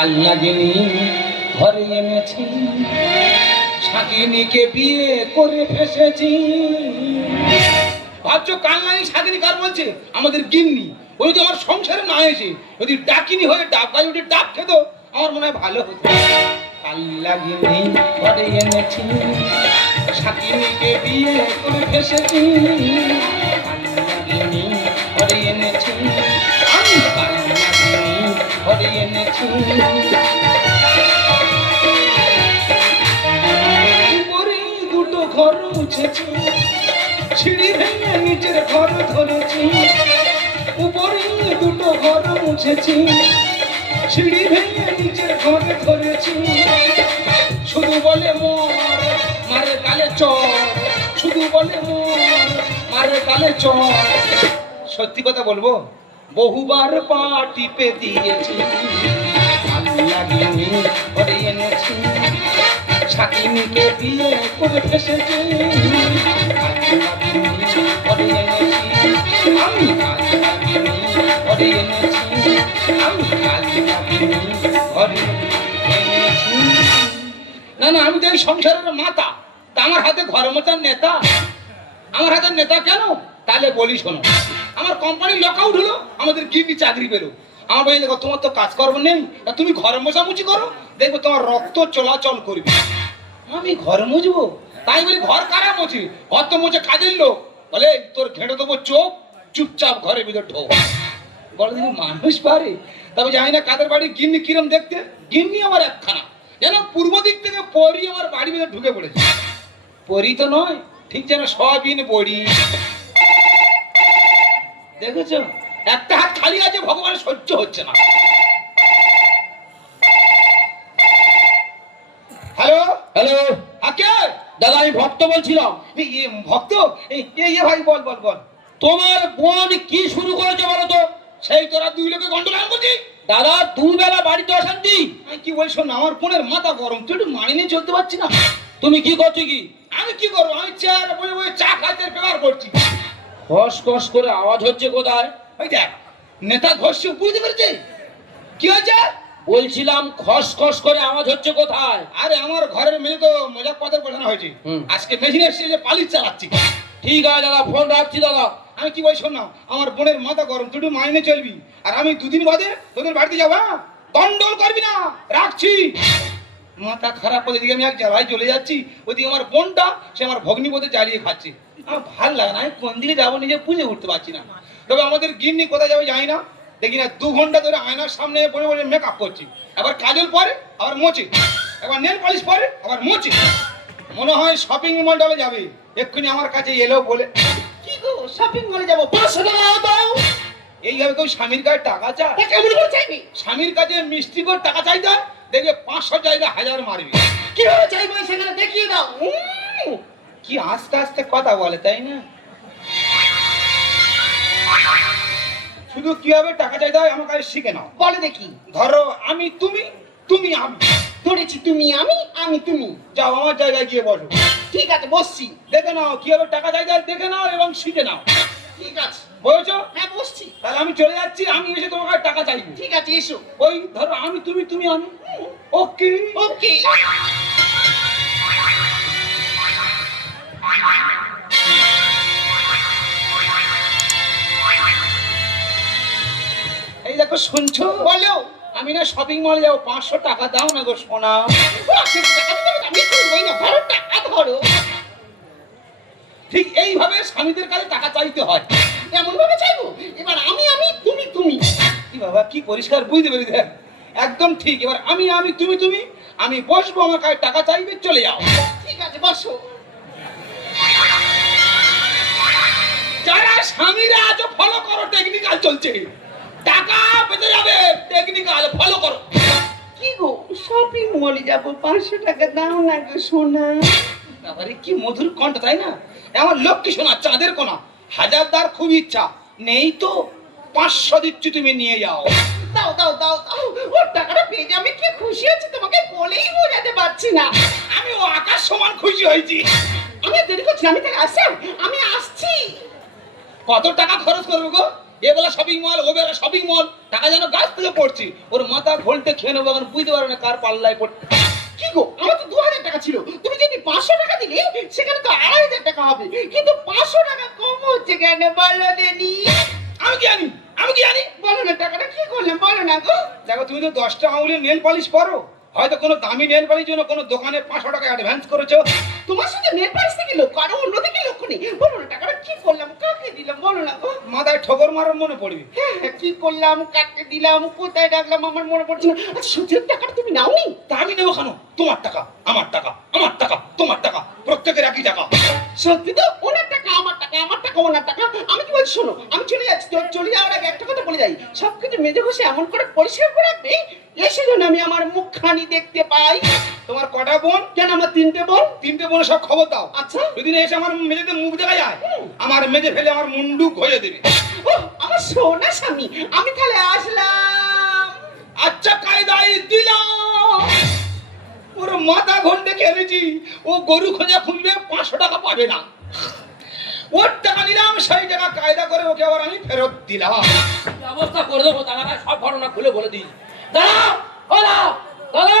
কাল লাগিনি ঘরে এনেছি, শাকিনীকে বিয়ে করে ফেসেছি। ভাবছো কাল লাগি শাকিনী কার বলছে? আমাদের গিন্নি। ওই যদি আমার সংসারে না এসে যদি ডাকিনি হয়ে ডাব গাছ উঠে ডাব খেত, আমার মনে হয় ভালো হতো। কাল লাগিনি ঘরে এনেছি, শাকিনীকে বিয়ে করে ফেসেছি। কাল লাগিনি ঘরে এনেছি, আমি কাল লাগিনি ঘরে এনেছি। উপরে দুটো ঘর মুছেছি, সিঁড়ি ভেঙে নিচের ঘর ধরেছি। উপরে দুটো ঘর মুছেছি, সিঁড়ি ভেঙে নিচের ঘর ধরেছি। শুধু বলে মর মারে গালে চর, শুধু বলে মর মারে গালে চর। সত্যি কথা বলবো, বহুবার পা টিপে দিয়েছি। কাল লাগিনি ঘরে এনেছি, শাকিনীকে বিয়ে করে ফেসেছি। কাল লাগিনি ঘরে এনেছি, আমি কাল লাগিনি ঘরে এনেছি, আমি কাল লাগিনি ঘরে এনেছি। না না, আমি তো এই সংসারের মাতা, তা আমার হাতে ঘর মোচার নেতা। আমার হাতের নেতা কেন? তাহলে বলি শোনো। আমার কোম্পানির লক আউট হলো, আমাদের গিন্নি চাকরি পেলো। আমার বলি দেখো তোমার তো কাজকর্ম নেই, তুমি ঘর মোছামুছি করো, দেখবো তোমার রক্ত চলাচল করবে। আমি ঘর মুছবো? তাই বলি ঘর কারা মোছে? ঘর তো মোছে কাজের লোক। বলে তোর ঘেঁটে দেবো চোখ, চুপচাপ ঘরের ভিতর ঢোক। বলে দিদি মানুষ পারে? তবে জানি না কাদের বাড়ি গিন্নি কিরম দেখতে। গিন্নি আমার একখানা, যেন পূর্ব দিক থেকে পরি আমার বাড়ির ভিতরে ঢুকে পড়েছে। পরি তো নয়, ঠিক যেন সয়াবিন বড়ি। দেখেছো, একটা হাত খালি আছে, ভগবানের সহ্য হচ্ছে না। হ্যালো হ্যালো, আকে দাদা, আমি ভক্ত বলছিলাম। ভক্ত? ভাই বল বল বল। তোমার বোন কি শুরু করেছে বলো তো? সেই তোরা দুই লোকে গন্ডগোল করছিস। দাদা দুবেলা বাড়িতে অশান্তি। আমি কি বলছি শোন, আমার বোনের মাথা গরম, তুই একটু মানিয়ে নিয়ে চলতে পারছি না। তুমি কি করছো? কি আমি কি করবো? আমি চেয়ারে বসে বসে চা খাইতে ব্যবহার করছি। খস খস করে আওয়াজ হচ্ছে কোথায়? ওই দেখ, নেতা ঘষছে, বুঝতে পেরেছে? কি হয়েছে বলছিলাম? খস খস করে আওয়াজ হচ্ছে কোথায়? আরে আমার ঘরের মেয়ে তো মজাক পাথর বসানো হয়েছে, আজকে মেশিন এসে যে পালিশ চালাচ্ছি। ঠিক আছে দাদা, ফোন রাখছি দাদা। আমি কি বলছি শোন না, আমার বোনের মাথা গরম, তুই একটু মাইনে চলবি। আর আমি দুদিন বাদে তোদের বাড়িতে যাবো, হ্যাঁ? গন্ডগোল করবি না, রাখছি। মাথা খারাপ করে দিকে আমি এক জায়গায় চলে যাচ্ছি, ওইদিকে আমার বোনটা সে আমার ভগ্নিপথে জ্বালিয়ে খাচ্ছে। আমার ভাল লাগে না, আমি কোন দিকে যাবো নিজে বুঝে উঠতে পারছি না। তবে আমাদের গিন্নি কোথায় যাবে জানি না, দেখি না 2 ঘন্টা ধরে আয়নার সামনে বসে বসে মেকআপ করছি। আবার কাজল পরে আবার মোচে, আবার নেল পালিশ পরে আবার মোচে। মনে হয় শপিং মলটালে যাবে। এক্ষুনি আমার কাছে এলো বলে, কি গো শপিং মলে যাবো, 500 টাকা দাও। এইভাবে কেউ স্বামীর কাছে টাকা চায়? কেমন করে চাইবি? স্বামীর কাছে মিষ্টি করে টাকা চাইতে দেখবে 500 জায়গা 1000 মারবি। কিভাবে চাইবো সেখানে দেখিয়ে দাও। কি আস্তে আস্তে কথা বলে, তাই না? শুধু কিভাবে টাকা চাইতে হয় আমার কাছে শিখে নাও। বলে দেখি। ধরো আমি তুমি, তুমি আমি। ধরেছি তুমি আমি, আমি তুমি। যাও আমার জায়গায় গিয়ে বসো। ঠিক আছে বসছি। দেখে নাও কিভাবে টাকা চাইতে হয়, দেখে নাও এবং শিখে নাও। ঠিক আছে বলছো? হ্যাঁ বসছি। তাহলে আমি চলে যাচ্ছি, আমি এসে তোমার কাছে টাকা চাইবো। ঠিক আছে এসো। ওই ধরো আমি তুমি, তুমি আমি। ওকে ওকে। এই দেখো শুনছো? বলো। আমি না শপিং মলে যাবো, 500 টাকা দাও না গো সোনা। ঠিক এইভাবে স্বামীদের কাছে টাকা চাইতে হয়, এমন ভাবে চাইবো। এবার আমি আমি তুমি তুমি। কি বাবা কি পরিষ্কার বুঝতে পেরে দেখ, একদম ঠিক। এবার আমি আমি তুমি তুমি, আমি বসবো, আমার কাছে টাকা চাইবে, চলে যাও। ঠিক আছে বসো। যারা স্বামীরা আজ ফলো করো, টেকনিক্যাল চলছে, টাকা পেতে যাবে, টেকনিক্যাল ফলো করো। কি গো শপিং মলে যাবো, 500 টাকা দাও না গো সোনা। বাবারে কি মধুর কণ্ঠ, তাই না? আমার লক্ষ্মী সোনা, চাঁদের কোনা। হাজারদার খুব ইচ্ছা, নেই তো 500 দিচ্ছি, তুমি নিয়ে যাও। দাও দাও দাও দাও, ওর টাকাটা পেয়ে যে আমি কি খুশি আছি তোমাকে বলেই বোঝাতে পারছি না। আমি ও আকাশ সমান খুশি হয়েছি। আমি দেরি করছি, আমি তাই আসছি, আমি আসছি। কত টাকা খরচ করবো গো? এ বেলা শপিং মল, ও বেলা শপিং মল, টাকা যেন গাছ থেকে পড়ছে। ওর মাথা ঘোলতে খেয়ে নেবো, এখন বুঝতে পারবে না কার পাল্লায় পড়ছে। কি গো, আমার তো 2000 টাকা ছিল, তুমি যদি 500 টাকা দিলে সেখানে তো 2500 টাকা হবে, কিন্তু 500 টাকা কম হচ্ছে কেন বলো দেনি? আমি কি জানি, আমি কি জানি? বলো না, টাকাটা কি করলে বলো না গো। দেখো তুমি তো 10 টাকা মূল্যের নেল পলিশ করো, হয়তো কোনো দামি নেল পলিশ জন্য কোনো দোকানে 500 টাকা অ্যাডভান্স করেছো। তোমার সাথে নেট পালিশ থেকে লোক কারো অন্য থেকে লক্ষ্য নেই, বলো না টাকাটা কি করলাম, কাকে দিলাম বলো না গো। মাথায় ঠোকর মারার মনে পড়বে। হ্যাঁ, কি করলাম, কাকে দিলাম, কোথায় রাখলাম আমার মনে পড়ছে না। আচ্ছা সত্যি টাকাটা তুমি নাওনি? তা আমি নেবো কেন? তোমার টাকা আমার টাকা, আমার টাকা তোমার টাকা, প্রত্যেকের একই টাকা। সত্যি তো, ওনার টাকা আমার টাকা, আমার টাকা ওনার টাকা। আমি কি বলছি শোনো, আমি চলে যাচ্ছি, তো চলে যাওয়ার আগে একটা কথা বলে যাই, সবকিছু মেজে বসে এমন করে পরিষ্কার করে রাখবে এসে যেন আমি আমার মুখখানি দেখতে পাই। তোমার কটা বোন? কেন আমার 3টে বোন। 3টে বোনের সব খবর দাও। আচ্ছা। যদি না এসে আমার মেঝেতে মুখ দেখা যায়, আমার মেঝে ফেলে আমার মুন্ডুক হয়ে দেবে। ও আমার সোনা স্বামী, আমি তাহলে আসলাম। আচ্ছা কায়দায় দিলাম। ওর মাথা ঘন্টে খেলেছি, ও গরু খোঁজা খুঁজবে, 500 টাকা পাবে না। ওর টাকা নিলাম, সেই টাকা কায়দা করে ওকে আবার আমি ফেরত দিলাম। ব্যবস্থা করে দেবো, দাদা সব ঘটনা খুলে বলে দিই। দাদা, ও দাদা, দাদা,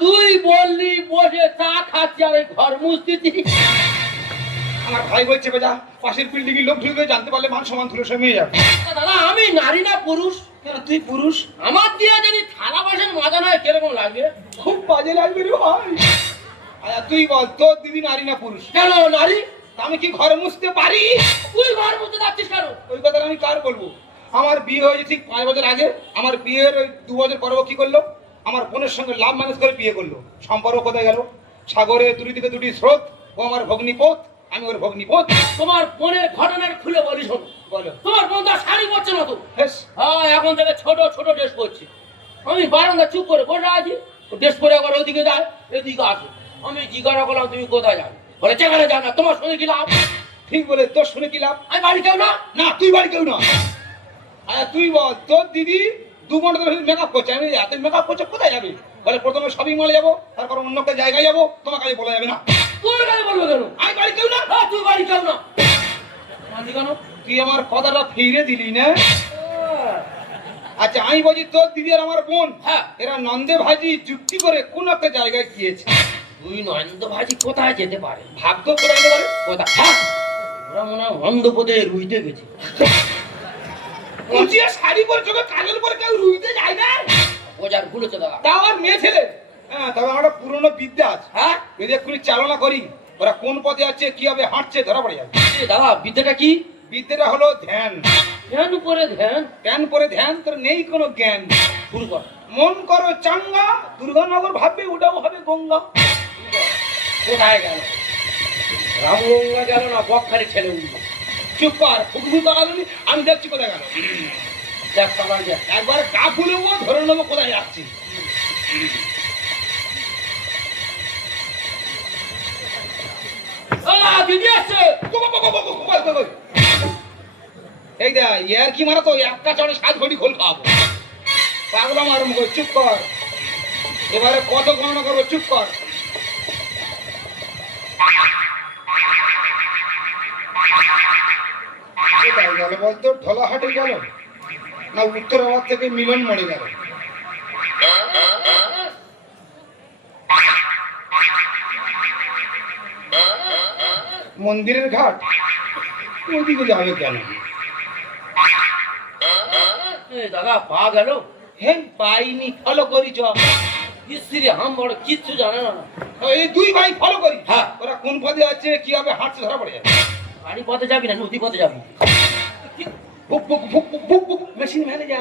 তুই বললি বসে চা খাচ্ছি আর এই ঘর মুছতেছি। আমার ভাই বলছে বেজা, পাশের বিল্ডিং এর লোক ঢুকে জানতে পারলে মান সম্মান ধুলো সমিয়ে যাবে। দাদা আমি নারী না পুরুষ? কেন তুই পুরুষ? আমার দিয়ে যদি থালা বাসন মাজা নয় কিরকম লাগবে? খুব বাজে লাগবে রে ভাই। আচ্ছা তুই বল, তোর দিদি নারী না পুরুষ? কেন নারী? তা আমি কি ঘরে মুছতে পারি? তুই ঘর মুছতে যাচ্ছিস কেন? ওই কথা আমি কার বলবো? আমার বিয়ে হয়েছে ঠিক 5 বছর আগে। আমার বিয়ের ওই 2 বছর পরে ও কি করলো, আমার বোনের সঙ্গে লাভ ম্যানেজ করে বিয়ে করলো। সম্পর্ক কোথায় গেল? সাগরে দুটি দিকে দুটি স্রোত। ও আমার ভগ্নিপথ, আমি ওর ভগ্নিপথ। তোমার বোনের ঘটনার খুলে বলি শোনো। বলো। তোমার বোন তো আর শাড়ি পরছে না তো। হেস, হ্যাঁ, এখন থেকে ছোট ছোট ড্রেস পরছি। আমি বারান্দা চুপ করে বসে আছি, ড্রেস পরে একবার ওইদিকে যায়, এদিকে আসে। আমি জিজ্ঞাসা করলাম তুমি কোথায় যাবে? বলে যেখানে যাও না, তোমার সঙ্গে কি লাভ? ঠিক বলে, তোর শুনে কি লাভ? আমি বাড়ি কেউ না। না তুই বাড়ি কেউ না। আচ্ছা তুই বল, তোর দিদি 2 ঘন্টা ধরে মেকআপ করছে, আমি এত মেকআপ করছে কোথায় যাবে? বলে প্রথমে শপিং মলে যাবো, তারপর অন্য একটা জায়গায় যাবো, তোমার কাছে বলা যাবে না। তোর কাছে বলবো কেন? আমি বাড়ি কেউ না। হ্যাঁ, তুই বাড়ি কেউ না। মাঝি কেন? তুই আমার কথাটা ফিরে দিলি না। আচ্ছা আমি বলছি, তোর দিদি আর আমার বোন, হ্যাঁ, এরা নন্দে ভাজি যুক্তি করে কোন একটা জায়গায় গিয়েছে। তুই নয়নন্দ ভাজি কোথায় যেতে পারে? ভাগ্য কোথায় যেতে পারে? কোথায়? হ্যাঁ, ওরা মনে হয় অন্ধপদে রুইতে গেছে। উঁচিয়ে শাড়ি পরে, চোখে কাজল পরে কেউ রুইতে যায় না। বোঝার ভুল হচ্ছে দাদা। তা আমার মেয়ে ছেলে। হ্যাঁ, তবে আমার একটা পুরনো বিদ্যা আছে। হ্যাঁ, যদি এক্ষুনি চালনা করি, ওরা কোন পথে আছে, কিভাবে হাঁটছে ধরা পড়ে যাবে। এ দাদা বিদ্যাটা কি? বিদ্যাটা হলো ধ্যান। ধ্যান করে ধ্যান? ধ্যান করে ধ্যান, তোর নেই কোনো জ্ঞান। শুরু কর। মন করো চাঙ্গা, দুর্গানগর ভাববে ওটাও হবে গঙ্গা। কোথায় গেল? রামগঙ্গা গেল না বকখালি ছেলে উঠল? চুপ কর, ফুকফুক কাকালি, আমি দেখছি কোথায় গেল। দেখ সবাই দেখ। একবার গা ফুলেও ধরে নেবো কোথায় যাচ্ছি। দিদি আসছে। এই দা ইয়ার কি মারা, তো একটা চড়ে 7 ঘটি খোল খাবো। পাগলা মার মুখ, চুপ কর। এবারে কত গণনা করবো, চুপ কর। কোথায় গেল বলতো? ঢোলাহাটে গেল না উত্তরাবাদ থেকে মিলন মরে গেল? মন্দিরের ঘাট ওইদিকে যাবে কেন? দাদা পা গেল? হ্যাঁ পাইনি, ফলো করি চ। স্ত্রী হাম বড় কিচ্ছু জানে না। এই 2 ভাই ফলো করি। হ্যাঁ। ওরা কোন পথে আছে, কিভাবে হাঁটছে ধরা পড়ে যাবে। বাড়ি পথে যাবি না নদী পথে যাবি? ফুক ফুক ফুক ফুক ফুক ফুক, মেশিন ভ্যানে যা।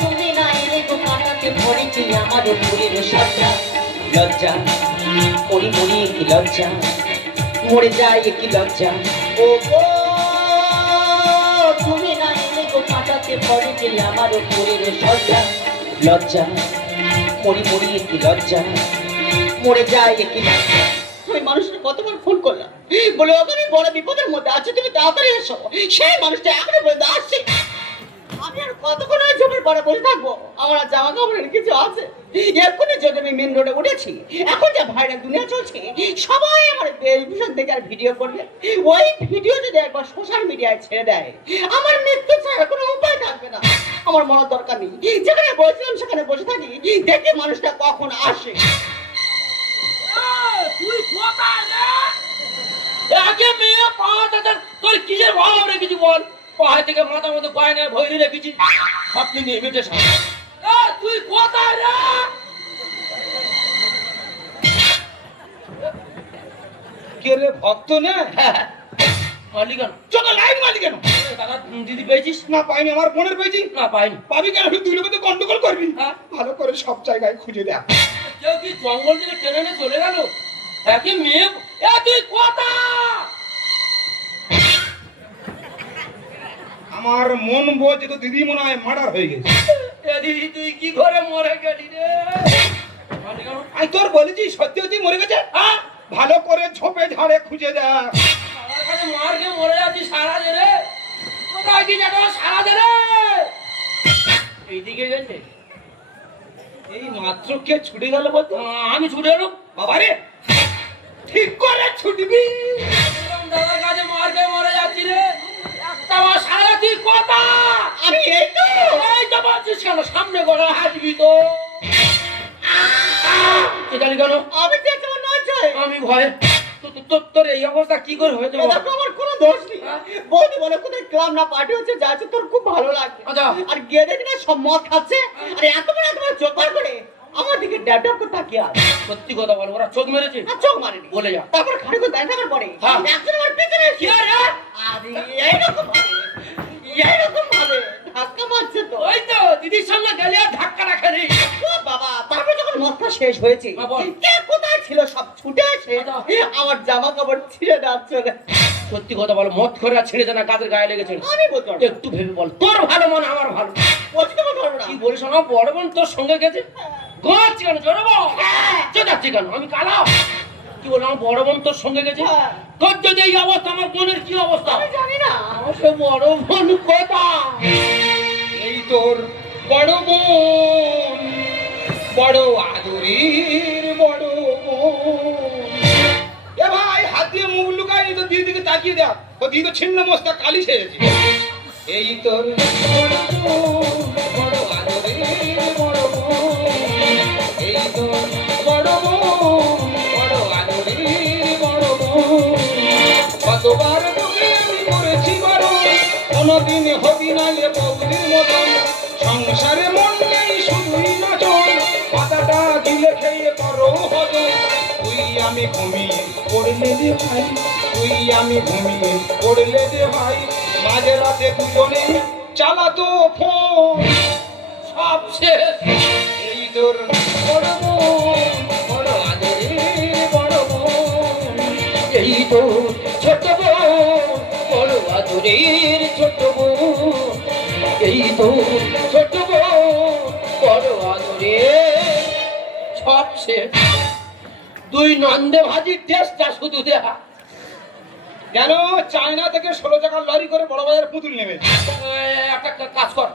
তুমি না এলে তো কাটাতে পড়েছি আমার উপরের সজ্জা। লজ্জা মরি মরি কি লজ্জা, মরে যায় কি লজ্জা। ও গো তুমি না এলে তো কাটাতে পড়েছি আমার উপরের সজ্জা। লজ্জা মরি মরি কি লজ্জা, মরে যায় কি লজ্জা। কতবার ফোন করলাম, বলে ওকে আমি বড় বিপদের মধ্যে আছি, তুমি তাড়াতাড়ি এসো। সেই মানুষটা এখনো পর্যন্ত আসছে। আমি আর কতক্ষণ ওই ঝোপের পরে বসে থাকবো? আমার আর জামা কাপড়ের কিছু আছে? এক্ষুনি যদি আমি মেন রোডে উঠেছি, এখন যা ভাইরাল দুনিয়া চলছে, সবাই আমার টেলিভিশন থেকে আর ভিডিও করবে। ওই ভিডিও যদি একবার সোশ্যাল মিডিয়ায় ছেড়ে দেয়, আমার মৃত্যু ছাড়া কোনো উপায় থাকবে না। আমার মরার দরকার নেই, যেখানে বসেছিলাম সেখানে বসে থাকি, দেখে মানুষটা কখন আসে। তুই কোথায় রে? আগে মেয়ে পাওয়া যাচ্ছে, তোর কিসের ভালো রেখেছি বল? পাহাড় থেকে মাথা মতো গয়নায় ভৈরি রেখেছি, আপনি নিয়ে মেটে সামনে। তুই কোথায় রে? কে রে ভক্ত না? মালিকান চলো লাইন মালি কেন? দাদা দিদি পেয়েছিস? না পাইনি, আমার বোনের পেয়েছি। না পাইনি। পাবি কেন? তুই লোকে গন্ডগোল করবি। হ্যাঁ? ভালো করে সব জায়গায় খুঁজে দেখ। কেউ কি জঙ্গল থেকে টেনে নিয়ে চলে গেল? একে মেয়ে তুই কোথায়? আমার মন বলছে তো দিদি মনে হয় মার্ডার হয়ে গেছে। দিদি তুই কি করে মরে গেলি রে? মালিকান আমি তোর বলেছি সত্যি সত্যি মরে গেছে। হ্যাঁ, ভালো করে ঝোপে ঝাড়ে খুঁজে দেখ। আমার কাছে মার খেয়ে মরে যাচ্ছি সারা দে রে। কোথায় কি জানো সারা দে রে? এইদিকে গেছে। এই মাত্র কে ছুটে গেল বলতো? আমি ছুটে এলাম। বাবা রে, ঠিক করে ছুটবি। দাদার কাছে মার খেয়ে মরে যাচ্ছি রে। একটা বার সারা তুই কোথায়? আমি এই তো। এই তো বলছিস কেন? সামনে গড়া হাঁটবি তো। জানি কেন? আমি যে তোমার নয় চাই। আমি ভয়ে। তোর এই অবস্থা কি করে হয়েছে? এটা তো আমার কোনো দোষ নেই। বৌদি বলে কোথায় ক্লাব না পার্টি হচ্ছে, যা আছে তোর খুব ভালো লাগবে। আচ্ছা। আর গিয়ে দেখি না সব মদ খাচ্ছে, আর এতবার চোখ বার করে আমার দিকে ড্যাব ড্যাব করে তাকিয়ে আছে। সত্যি কথা বল, ওরা চোখ মেরেছে? আর চোখ মারেনি। বলে যা। তারপর খাড়ি করে দেখাবার পরে হ্যাঁ। একজন আমার পেছনে এসে, কি রে? আরে এইরকম ভাবে ধাক্কা মারছে তো। ওই তো দিদির সঙ্গে গেলে আর ধাক্কা রাখে নি। ও বাবা, তারপর যখন মদটা শেষ হয়েছে, হ্যাঁ, বল। কে কোথায় ছিল সব ছুটে এসে আচ্ছা। আমার জামা কাপড় ছিঁড়ে যাচ্ছে। সত্যি কথা বল, মদ করে আর ছেড়ে দে না, কাদের গায়ে লেগেছে? আমি বলতে পারবো না। একটু ভেবে বল, তোর ভালো মন আমার ভালো। বলছি তো বলতে পারবো না। কি বলিস? আমার বড় বোন তোর সঙ্গে গেছে? ঘুমাচ্ছি কেন? জোরে বল। চেঁচাচ্ছি কেন? আমি কালা? কি বল, আমার বড় বোন তোর সঙ্গে গেছে? হ্যাঁ। তোর যদি এই অবস্থা, আমার বোনের কি অবস্থা? আমি জানি না। আমার সে বড় বোন কোথায়? এই তোর বড় বোন, বড় আদরের বড় বোন। এ ভাই, হাত দিয়ে মুখ লুকায়, তো দিদিকে তাকিয়ে দেখ। ও দিদি তো ছিন্ন মস্তা কালি সেরেছে। এই তোর বড় বোন, বড় আদরের বড় বোন। এই তোর বড় বোন, বড় আদরের বড় বোন। কতবার তোকে আমি করেছি বারণ, কোনদিন হবি না এ বৌদির মতন। সংসারে মন নেই শুধুই নাচন, পাতাটা গিলে খেয়ে করো হজম। তুই আমি ঘুমিয়ে পড়লে দে ভাই, তুই আমি ঘুমিয়ে পড়লে দে ভাই। মাঝে রাতে দুজনে চালাতো ফোন। সব শেষ। এই তোর বড় বোন, বড় আদরের বড় বোন। এই তো ছোট বোন, বড় আদরের ছোট বোন। এই তো ছোট বোন, বড় আদরের। সব শেষ। তুই নন্দে ভাজির টেস্টটা শুধু দেখা। কেন চায়না থেকে 16 টাকার লরি করে বড় বাজার পুতুল নেবে? একটা কাজ কর,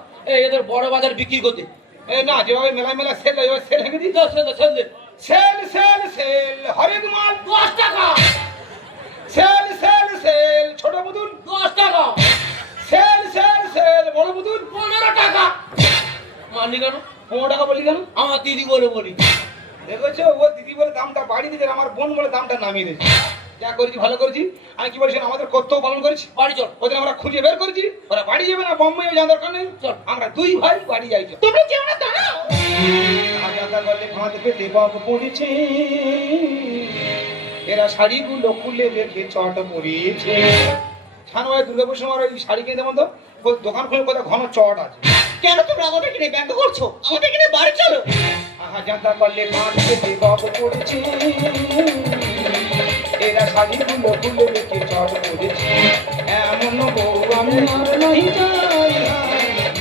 এদের বড় বাজার বিক্রি করতে। এ না, যেভাবে মেলায় মেলা সেল হয়, ওই সেল ভেঙে দিই। সেল সেল সেল হরেক মাল 10 টাকা। সেল সেল সেল ছোট পুতুল 10 টাকা। সেল সেল সেল বড় পুতুল 15 টাকা। মানি কেন? 15 টাকা বলি কেন? আমার দিদি বলে বলি। দেখেছো, ও দিদি বলে দামটা বাড়িয়ে দিয়েছে, আমার বোন বলে দামটা নামিয়ে দিয়েছে। যা করেছি ভালো করেছি। আমি কি বলছি, আমাদের কর্তব্য পালন করেছি। বাড়ি চল। ওদের আমরা খুঁজে বের করেছি, ওরা বাড়ি যাবে না, বোম্বাই যাওয়ার দরকার নেই। চল। আমরা দুই ভাই বাড়ি যাই। চল। তোমরা যেও না, দাঁড়াও। আজ আমরা গলে ফাঁদ পেতে বাপ পড়েছে, এরা শাড়িগুলো খুলে দেখে চট পরিয়েছে। ছানোয় দুর্গাপুর সময় ওই শাড়ি কিনতে মতো দোকান খুলে কোথাও ঘন চট আছে। কেন তোমরা আমাদের কিনে ব্যঙ্গ করছো? আমাদের কিনে বাড়ি চলো। আহা জানতা করলে ফাঁদ পেতে বাপ পড়েছে, এরা শাড়িগুলো খুলে দেখে চট পড়েছে। এমন বউ আমি আর নাই চাই,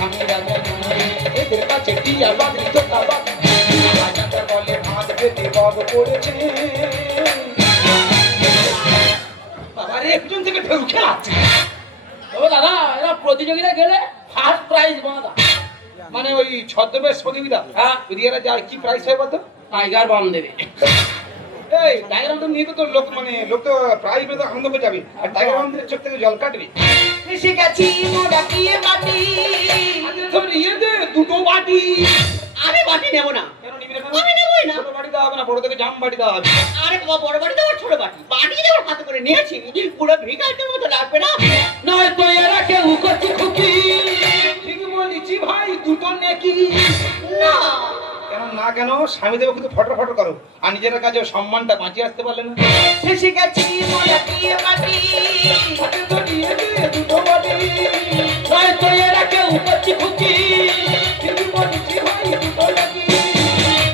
আমি রাজা নই, এদের কাছে টিয়া বাদি তোতা বাদি। আহা জানতা করলে ফাঁদ পেতে বাপ পড়েছে, ঢেউ খেলাচ্ছে। তবে দাদা এরা প্রতিযোগিতা গেলে ফার্স্ট প্রাইজ বাঁধা। মানে ওই ছদ্মবেশ প্রতিযোগিতা, হ্যাঁ। যদি এরা যায় কি প্রাইস হয় বলতো? টাইগার বাম দেবে। এই টাইগার বাম নিয়ে তো লোক মানে লোক তো প্রাইজ পেয়ে তো আনন্দ পেয়ে যাবে, আর টাইগার বামের চোখ থেকে জল কাটবে। এসে গেছি মোরা দিয়ে বাটি। আচ্ছা তোর ইয়ে দে দুটো বাটি। আমি বাটি নেব না। কেন নিবি না? আমি নেবই না। ছোট বাটি দেওয়া হবে না, বড় থেকে জাম বাটি দেওয়া হবে। আরে বাবা, বড় বাটি দেবো ছোট বাটি? বাটি দেবো হাতে করে নিয়েছি, পুরো ভিখারির মতো লাগবে না? নয় তো এরা কেউ করছে খুকি। ঠিক বলেছি ভাই, দুটো নেকি। না। কেন না কেন? স্বামী দেবো কিন্তু ফটো ফটো করো, আর নিজের কাছে সম্মানটা বাঁচিয়ে আসতে পারলে না। এসে গেছি মোরা দিয়ে বাটি। আচ্ছা তোর ইয়ে দে দুটো বাটি। নয় তো এরা কেউ করছে খুকি। ঠিক বলেছি ভাই, দুটো নেকি।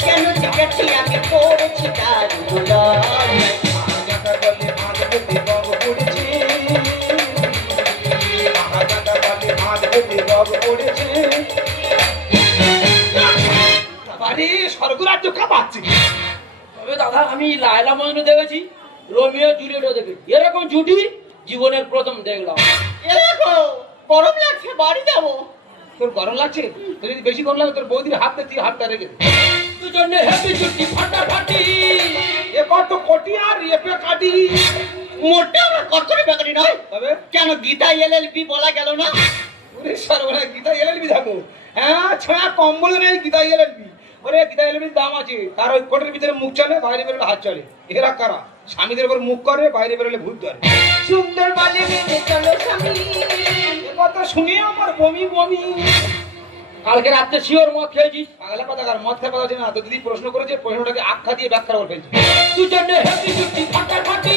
কেন জিজ্ঞাসি আমি করেছি তার লড়াই। আগাটা বলে ভাঁজ পেতে বগ পড়েছে। আগাটা বলে ভাঁজ পেতে বগ পড়েছে। আরে স্বর্গরাজ্য কাঁপাচ্ছে। তবে দাদা আমি লায়লা মজনু দেখেছি, রোমিও জুলিয়েটও দেখেছি, এরকম জুটি জীবনের প্রথম দেখলাম। এ দেখো, গরম লাগছে, বাড়ি যাবো। তোর গরম লাগছে? তোর যদি বেশি গরম লাগে তোর বৌদির হাত তুই হাতটা রেখে দে। দুজনে হেপি জুটি ফাটাফাটি। এ কত কোটি আর এপে কাটি। মোটে আমার কর্করে বেকারি নয়। তবে কেন গীতা এলএলবি বলা গেল না? ওরে সর্বনাশ, গীতা এলএলবি থাকো। হ্যাঁ ছোঁয়া কম্বল নেই, গীতা এলএলবি। ওরে গীতা এলএলবির দাম আছে, তার ওই কোটের ভিতরে মুখ চলে, বাইরে বেরোলে হাত চলে। এরা কারা? স্বামীদের উপর মুখ করে, বাইরে বেরোলে ভূত ধরে। সুন্দর বলে মেনে চলো স্বামী। এ কথা শুনে আমার বমি বমি। কালকে রাত্রে শিওর মদ খেয়েছিস? পাগলা কথা কার মদ খাওয়া কথা আছে না তো? দিদি প্রশ্ন করেছে, প্রশ্নটাকে আখ্যা দিয়ে ব্যাখ্যা করে ফেলছে। দুজনে হেপি জুটি ফাটাফাটি।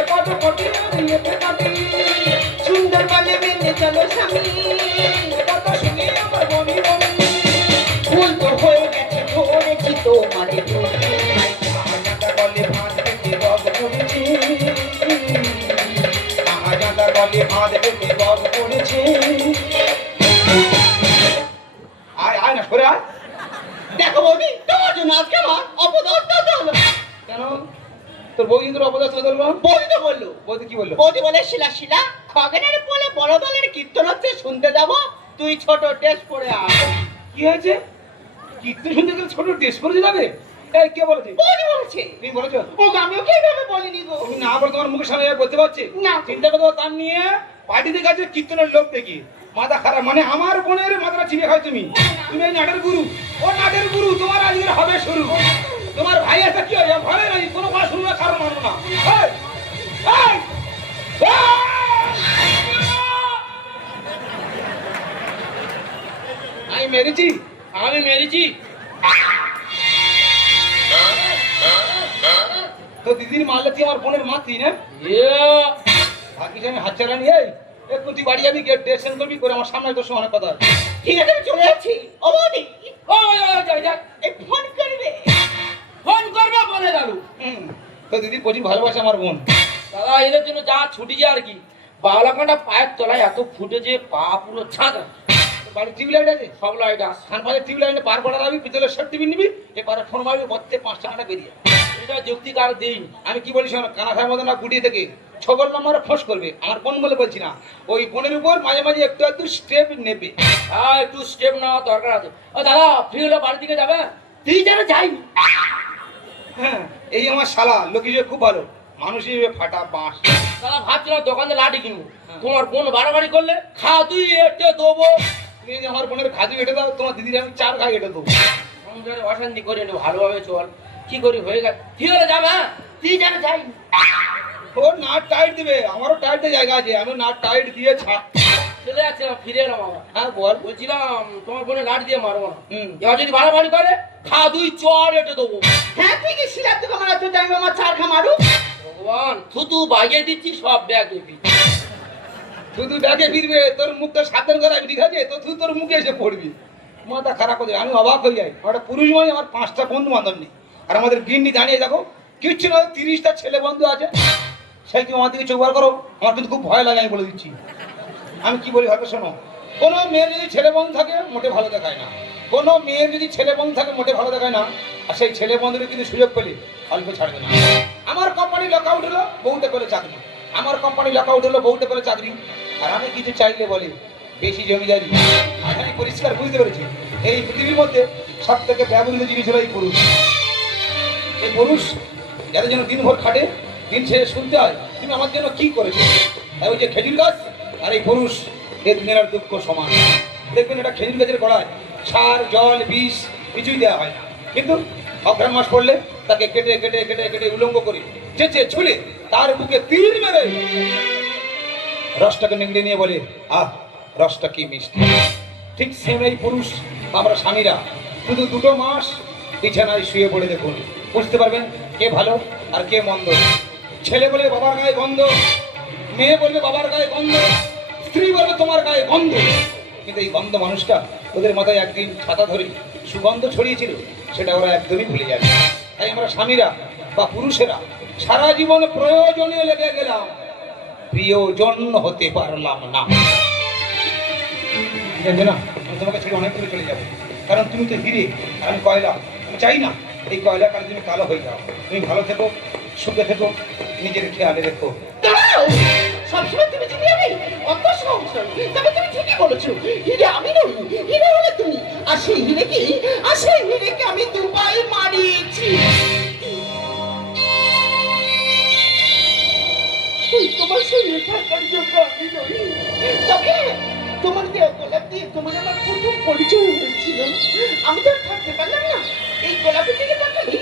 এ কত কোটি আর এপে কাটি। সুন্দর বলে মেনে চলো স্বামী। এ কথা শুনে আমার বমি বমি। ভুল তো হয়ে গেছে, ধরেছি তোমাদের ভুল। আগাটা বলে ভাঁজ পেতে বগ পড়েছে। আগাটা বলে ভাঁজ পেতে বগ পড়েছে। আয় আয় না সরে আয়। দেখো বৌদি, তোমার জন্য আজকে আমার অপদস্থ হলো। কেন? তোর বউ কিন্তু অপদস্থ করবো। বৌদি তো বললো। বৌদি কি বললো? বৌদি বলে শিলা শিলা, খগেনের বলে বড় দলের কীর্তন হচ্ছে, শুনতে যাবো, তুই ছোট টেস্ট করে আয়। কি হয়েছে? কীর্তন শুনতে গেলে ছোট ড্রেস পরে যাবে? এই কে বলেছে? বৌদি বলেছে। তুমি বলেছো? ও আমিও কি এইভাবে বলিনি গো। তুমি না বলে তোমার মুখের সামনে বলতে পারছি না। চিন্তা করতে তার নিয়ে পার্টিতে গেছে কীর্তনের লোক দেখি মাথা খারাপ। মানে আমার বোনের মাথাটা চিবিয়ে খাও তুমি। তুমি এই নাটের গুরু, ও নাটের গুরু, তোমার আজকে হবে শুরু। তোমার ভাই আছে কি হয় ঘরে নাই, কোনো কথা শুনবে, কারণ মানবো না। এই, এই, এই! আমি মেরেছি। আমি মেরেছি। তো দিদির মারলে তুই আমার বোনের মাতৃ না? ভাবিস আমি হাত চালানি। এই একটু তুই বাড়ি যাবি, গিয়ে ড্রেস চেঞ্জ করবি, করে আমার সামনে তোর সঙ্গে অনেক কথা আছে। ঠিক আছে, আমি চলে যাচ্ছি। ও বৌদি, ও যাই যাই, এই ফোন করবে। ফোন করবে বলে গেল। তো দিদি প্রচুর ভালোবাসে আমার বোন। দাদা এদের জন্য যা ছুটি যায় আর কি। বাংলাকান্ডা পায়ের তলায় এত ফুটেছে, পা পুরো ছাঁকা। বাড়ির টিউবলাইট আছে, সব লাইট আস। খানপাড়ের টিউবলাইটে পার পড়া যাবি, পিতলের শার্ট টিভি নিবি, এবারে ফোন মারবি, প্রত্যেক 5 টাকাটা বেরিয়ে। এটা যুক্তিকার দিন। আমি কি বলি শোনো, কানা খাওয়ার মতো না, গুটিয়ে থেকে 6 নম্বরে ফোঁস করবে। আমার বোন বলে বলছি না, ওই বোনের উপর মাঝে মাঝে একটু একটু স্টেপ নেবে। হ্যাঁ একটু স্টেপ নেওয়া দরকার আছে। ও দাদা ফ্রি হলে বাড়ি থেকে যাবে? তুই যেন যাইনি। হ্যাঁ, এই আমার শালা লোক হিসেবে খুব ভালো, মানুষ হিসেবে ফাটা বাঁশ। দাদা ভাবছিলাম দোকানে লাঠি কিনবো, তোমার বোন বাড়াবাড়ি করলে খাতুই এটে দেবো। তুমি যদি আমার বোনের খাজু কেটে দাও, তোমার দিদির আমি 4 ঘা কেটে দেবো। সংসারে অশান্তি করে নে, ভালোভাবে চল। কি করি হয়ে গেল, ফ্রি হলে যাবে? হ্যাঁ তুই যেন যাইনি। ও নাট টাইট দিবে, আমারও টাইটের জায়গা আছে, আমি নাট টাইট দিয়ে ছাড়। চলে যাচ্ছিলাম, ফিরে এলাম আবার। হ্যাঁ বল। বলছিলাম তোমার বোনে লাঠি দিয়ে মারবো না, হুম। এবার যদি বাড়াবাড়ি করে খাতুই চর এটে দেবো। হ্যাঁ ঠিকই, শিলার থেকে আমার আছে, যাইবে আমার 4 ঘা মারু। ভগবান থুতু বাগিয়ে দিচ্ছি সব ব্যাগ দেখবি। শুধু ব্যাগে ফিরবে, তোর মুখটা সাবধান করা, ঠিক আছে? তো তুই তোর মুখে এসে পড়বি, মাথা খারাপ হয়ে যায়। আমি অবাক হয়ে যাই, একটা পুরুষ মানে আমার 5টা বন্ধু বান্ধব নেই, আর আমাদের গিন্নি জানিয়ে দেখো কিচ্ছু না, 30টা ছেলে বন্ধু আছে। সেই তুমি আমার দিকে চোখ বার করো, আমার কিন্তু খুব ভয় লাগে, আমি বলে দিচ্ছি। আমি কি বলি হয়তো শোনো, কোনো মেয়ের যদি ছেলে বন্ধু থাকে মোটে ভালো দেখায় না, কোনো মেয়ের যদি ছেলে বন্ধু থাকে মোটে ভালো দেখায় না, আর সেই ছেলে বন্ধুদের কিন্তু সুযোগ পেলে অল্প ছাড়বে না। আমার কোম্পানি লক আউট হলো, বউটা পেলে চাকরি। আমার কোম্পানি লকআউট হলো, বউতে পেলে চাকরি। আর আমি কিছু চাইলে বলে বেশি জমিদারি। আজ আমি পরিষ্কার বুঝতে পেরেছি এই পৃথিবীর মধ্যে সব থেকে ব্যবহৃত জিনিস হলো এই পুরুষ। এই পুরুষ যাদের জন্য দিনভর খাটে, দিন শেষে শুনতে হয় তুমি আমার জন্য কি করেছো। আর ওই যে খেজুর গাছ আর এই পুরুষ, এ দুনিয়ার দুঃখ সমান। দেখবেন এটা খেজুর গাছের গোড়ায় সার, জল, বিষ কিছুই দেওয়া হয় না, কিন্তু অঘ্রাণ মাস পড়লে তাকে কেটে কেটে কেটে কেটে উলঙ্গ করে চেঁচে ছুলে তার বুকে তীর মেরে রসটাকে নিংড়ে নিয়ে বলে, আহ রসটা কি মিষ্টি। ঠিক সেম এই পুরুষ আমরা স্বামীরা শুধু 2 মাস বিছানায় শুয়ে পড়ে দেখুন, বুঝতে পারবেন কে ভালো আর কে মন্দ। ছেলে বলবে বাবার গায়ে গন্ধ, মেয়ে বলবে বাবার গায়ে গন্ধ, স্ত্রী বলবে তোমার গায়ে গন্ধ। কিন্তু এই গন্ধ মানুষটা ওদের মাথায় একদিন ছাতা ধরে সুগন্ধ ছড়িয়েছিল, সেটা ওরা একদমই ভুলে যাবে। তাই আমরা স্বামীরা বা পুরুষেরা সারা জীবন প্রয়োজনে লেগে গেলাম, প্রিয়জন হতে পারলাম না। জানবে না আমি তোমাকে ছেড়ে অনেক দূরে চলে যাবো, কারণ তুমি তো হিরে আর আমি কয়লা। আমি চাই না এই কয়লা কারণে তুমি কালো হয়ে যাও। তুমি ভালো থেকো, সুখে থেকো, নিজের খেয়ালে রেখো। দাঁড়াও, সবসময় তুমি যদি আমি অত সংশয়, তবে তুমি ঠিকই বলেছো, হিরে আমি নই, হিরে হলে তুমি। আর সেই হিরেকে আমি দুবাই মারিয়েছি। তোমার শরীরে থাকার জন্য আমি নই, তবে তোমার দেওয়া গোলাপ দিয়ে তোমার আমার প্রথম পরিচয় হয়েছিল। আমি তো আর থাকতে পারলাম না, এই গোলাপের দিকে তাকালে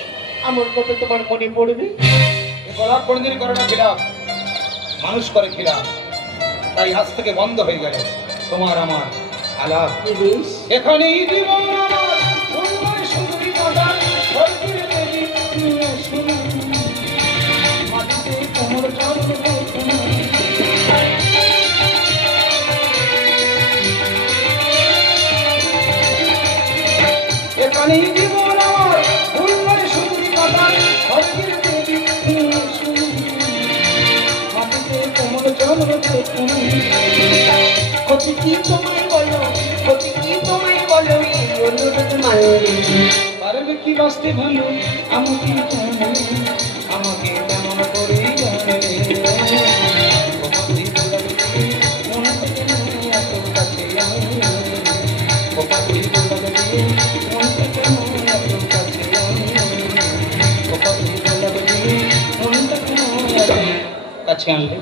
আমার কথা তোমার মনে পড়বে। গোলাপ কোনদিন করে না খিলাফ, মানুষ করে খিলাফ। তাই আজ থেকে বন্ধ হয়ে গেল তোমার আমার আলাপ। বেশ, এখানেই জীবন আমার ফুলময় সুন্দরী বাগান, স্বর্গের দেবী তুমি শুনো, মাটিতে কোমর কাঁদবে তুমি। এখানেই জীবন আমার ফুলময় সুন্দরী বাগান, স্বর্গের দেবী তুমি শুনো, মাটিতে কোমর কাঁদবে তুমি। ক্ষতি কি তোমায় বলো, ক্ষতি কি তোমায় বলো, এই অনুরোধ মানবে। পারবে কি বাঁচতে ভালো আমাকে জানে, আমাকে কেমন করে জানে। কপালি গোলাপ দিয়ে মন থেকে মনে এত কাছে আমি, কপালি গোলাপ দিয়ে মন থেকে মনে এত কাছে আমি, কপালি গোলাপ দিয়ে মন থেকে মনে এত কাছে আনলে